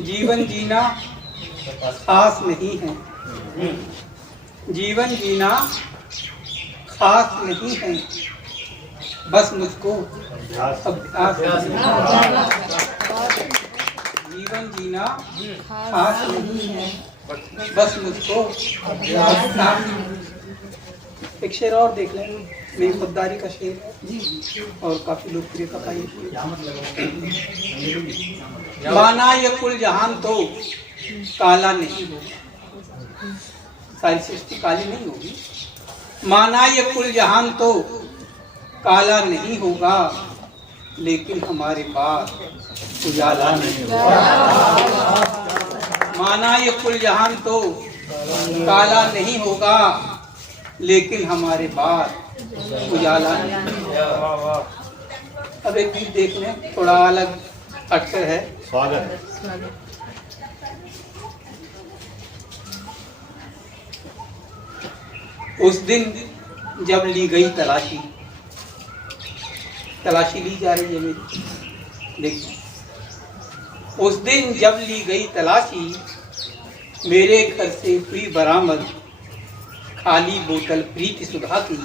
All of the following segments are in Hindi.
जीवन जीना खास नहीं है, जीवन जीना खास नहीं है, बस मुझको अभ्यास जीवन जीना खास नहीं है, बस मुझको अभ्यास। एक शेर और देख लें, मेरी खुददारी का शेर है और काफी लोकप्रिय का ये। माना ये कुल जहान तो काला नहीं होगा, सारी सृष्टि काली नहीं होगी। माना ये कुल जहान तो काला नहीं होगा, लेकिन हमारे पास उजाला नहीं होगा। माना ये कुल जहान तो काला नहीं होगा, लेकिन हमारे पास उजाला नहीं होगा। अब एक गीत देख लें, थोड़ा अलग अक्षर है। स्वागत है। उस दिन जब ली गई तलाशी, तलाशी ली जा रही है मेरी, देखिए। उस दिन जब ली गई तलाशी, मेरे घर से हुई बरामद खाली बोतल प्रीति सुधा की।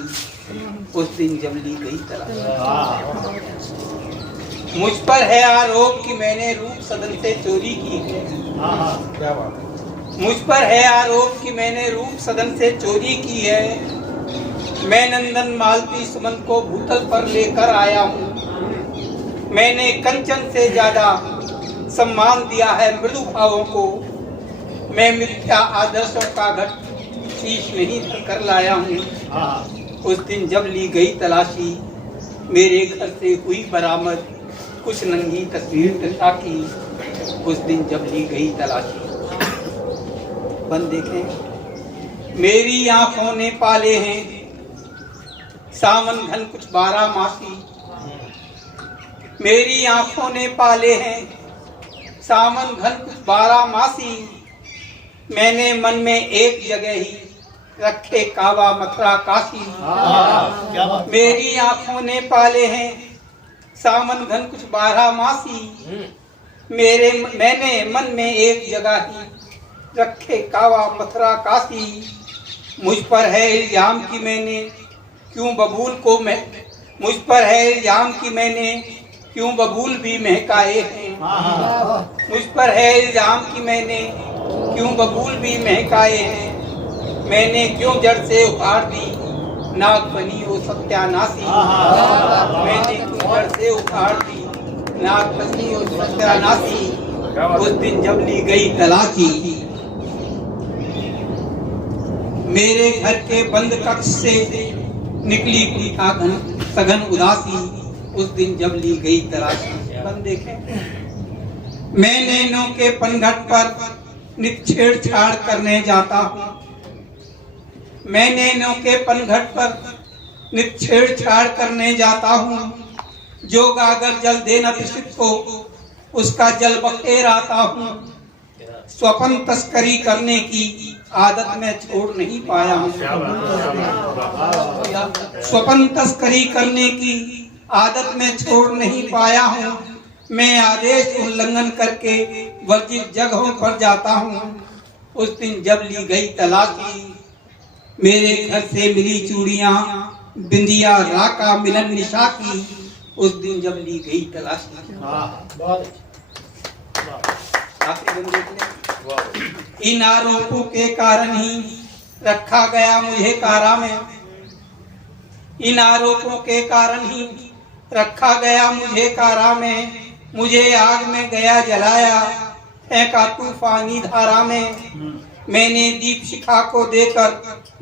उस दिन जब ली गई तलाशी, मुझ पर है आरोप कि मैंने रूप सदन से चोरी की है। क्या बात है। मुझ पर है आरोप कि मैंने रूप सदन से चोरी की है। मैं नंदन मालती सुमन को भूतल पर लेकर आया हूँ। मैंने कंचन से ज्यादा सम्मान दिया है मृदु भावों को। मैं मिथ्या आदर्शों का घट शीश नहीं कर लाया हूँ। उस दिन जब ली गई तलाशी, मेरे घर से हुई बरामद कुछ नंगी तस्वीर दशा की। उस दिन जब ली गई तलाशी। बन देखें, मेरी आंखों ने पाले हैं सावन घन कुछ 12 मासी। मेरी आंखों ने पाले हैं सावन घन कुछ 12 मासी। मैंने मन में एक जगह ही रखे कावा मथुरा काशी। मेरी आंखों ने पाले हैं सावन घन कुछ 12 मासी। मैंने मन में एक जगह ही रखे कावा मथुरा काशी। मुझ पर है इल्जाम कि मैंने क्यों बबूल को मुझ पर है इल्जाम कि मैंने क्यों बबूल भी महकाए हैं। मुझ पर है इल्जाम कि मैंने क्यों बबूल भी महकाए हैं। मैंने क्यों जड़ से उखाड़ दी नाग बनी वो सत्यानाशी। मैंने क्यों जड़ से उखाड़ दी नाग बनी वो सत्यानाशी। उस दिन जब ली गई तलाशी, मेरे घर के बंद कक्ष से निकली सघन उदासी। उस दिन जब ली गई तलाशी। बंद देखें, मैं नैनों के पनघट पर नित छेड़छाड़ करने जाता हूँ। मैं नैनों के पनघट पर नित छेड़छाड़ करने जाता हूँ। जो गागर जल देना तृषित को, उसका जल बखेर आता हूँ। स्वपन तस्करी करने की आदत में छोड़ नहीं पाया हूँ। स्वपन तस्करी करने की आदत में छोड़ नहीं पाया हूँ। मैं आदेश उल्लंघन करके वर्जित जगहों पर जाता हूँ। उस दिन जब ली गई तलाशी, मेरे घर से मिली चूड़ियाँ बिंदिया राका मिलन निशा की। उस दिन जब ली गई तलाशी। इन आरोपों के कारण ही रखा गया मुझे कारा में। इन आरोपों के कारण ही रखा गया मुझे कारा में। मुझे आग में गया जलाया फेंका तूफानी धारा में। मैंने दीप शिखा को देकर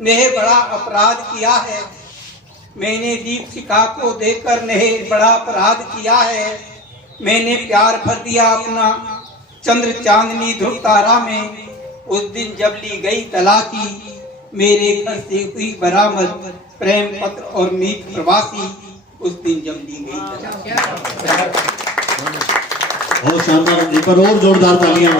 नेह बड़ा अपराध किया है। मैंने दीप शिखा को देकर नेह बड़ा अपराध किया है। मैंने प्यार भर दिया अपना चंद्र चांदनी ध्रुव तारा में। उस दिन जब ली गई तलाशी, मेरे घर से हुई बरामद प्रेम पत्र और मीत प्रवासी। उस दिन जब ली गई तलाशी। बहुत शानदार, एक बार और जोरदार तालियां।